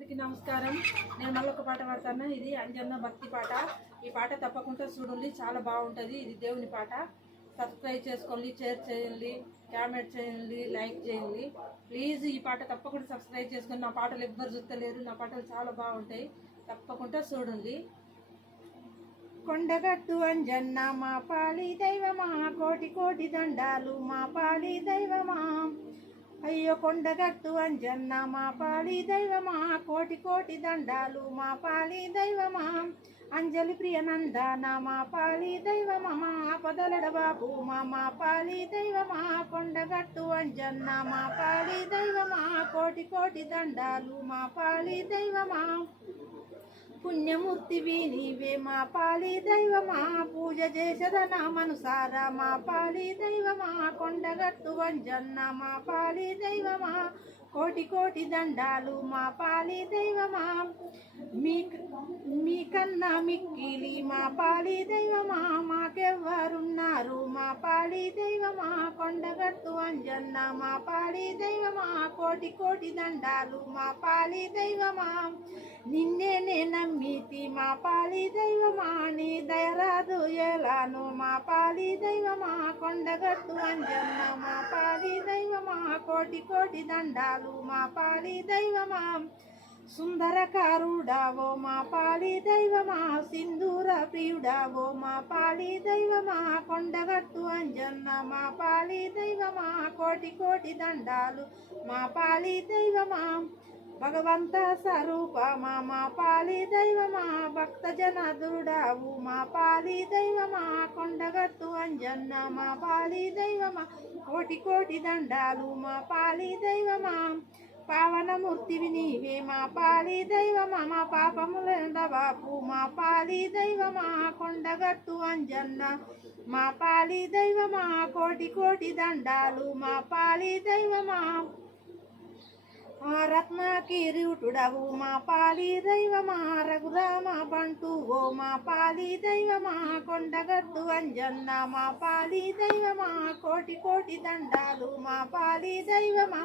అందరికీ నమస్కారం. నేను మళ్ళీ ఒక పాట పాడతాను. ఇది అంజన్న భక్తి పాట. ఈ పాట తప్పకుండా చూడండి, చాలా బాగుంటుంది. ఇది దేవుని పాట. సబ్స్క్రైబ్ చేసుకోండి, షేర్ చేయండి, కామెంట్ చేయండి, లైక్ చేయండి. ప్లీజ్ ఈ పాట తప్పకుండా సబ్స్క్రైబ్ చేసుకొని. నా పాటలు ఎవ్వరు చూస్తలేరు, నా పాటలు చాలా బాగుంటాయి, తప్పకుండా చూడండి. కొండగట్టు అంజన్న మా పాలి దైవమా, కోటి కోటి దండాలు మా పాలి దైవమా. అయ్యో కొండగట్టు అంజన్న మా పాలి దైవమా, కోటి కోటి దండాలు మా పాలి దైవమా. అంజలి ప్రియనందన మా పాలి దైవమా, ఆపదలడ బాబు మా పాలి దైవమా. కొండగట్టు అంజన్న మా పాలి దైవమా, కోటి కోటి దండాలు మా పాలి దైవమా. పుణ్యమూర్తివి నీవే మా పాలి దైవమా, పూజ చేసదన మనసార మా పాలి దైవమా. కొండగట్టు అంజన్న మా పాలి దైవమా, కోటి కోటి దండాలు మా పాలి దైవమా. మీకన్నా మిక్కిలి మా పాలి దైవమా, మాకెవ్వరున్నారు మా పాలి దైవమా. కొండగట్టు అంజన్న మా పాలి దైవమా, కోటి కోటి దండాలు మా పాలి దైవమా. నిన్నే నే నమ్మితి మా పాలి దైవమా, నీ దయరాదు ఎలాను మా పాలి దైవమా. కొండగట్టు అంజన్న మా పాలి దైవమా, కోటి కోటి దండాలు మా పాలి దైవమా. సుందరకారుడావో మా పాలి దైవమా, సింధూర ప్రియుడావో మా పాలి దైవమా. కొండగట్టు అంజన్న మా పాలి దైవమా, కోటి కోటి దండాలు మా పాలి దైవమా. భగవంత స్వరూప మా పాలి దైవమా, భక్త జనాదుడావు మా పాలి దైవమా. కొండగట్టు అంజన్న మా పాలి దైవమా, కోటి కోటి దండాలు మా పాలి దైవమా. పావనమూర్తివి నీవే మా పాలి దైవమా, మా పాపములంద బాపు మా పాలి దైవమా. కొండగట్టు అంజన్న మా పాలి దైవమా, కోటి కోటి దండాలు మా పాలి దైవమా. రత్న కిరీటుడవు మా పాలి దైవమా, రఘురామ బంటు ఓ మా పాలి దైవమా. కొండగట్టు అంజన్న మా పాలి దైవమా, కోటి కోటి దండాలు మా పాలి దైవమా.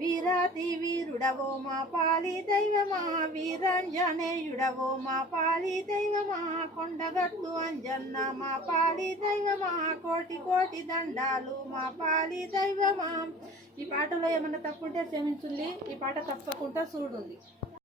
వీరాతి వీరుడవో మా పాలి దైవమా, వీరాంజనేయుడవో మా పాలి దైవమా. కొండగట్టు అంజన్న మా పాలి దైవమా, కోటి కోటి దండాలు మా పాలి దైవమా. ఈ పాటలో ఏమన్నా తప్పుంటే క్షమించుండి. ఈ పాట తప్పకుండా చూడండి.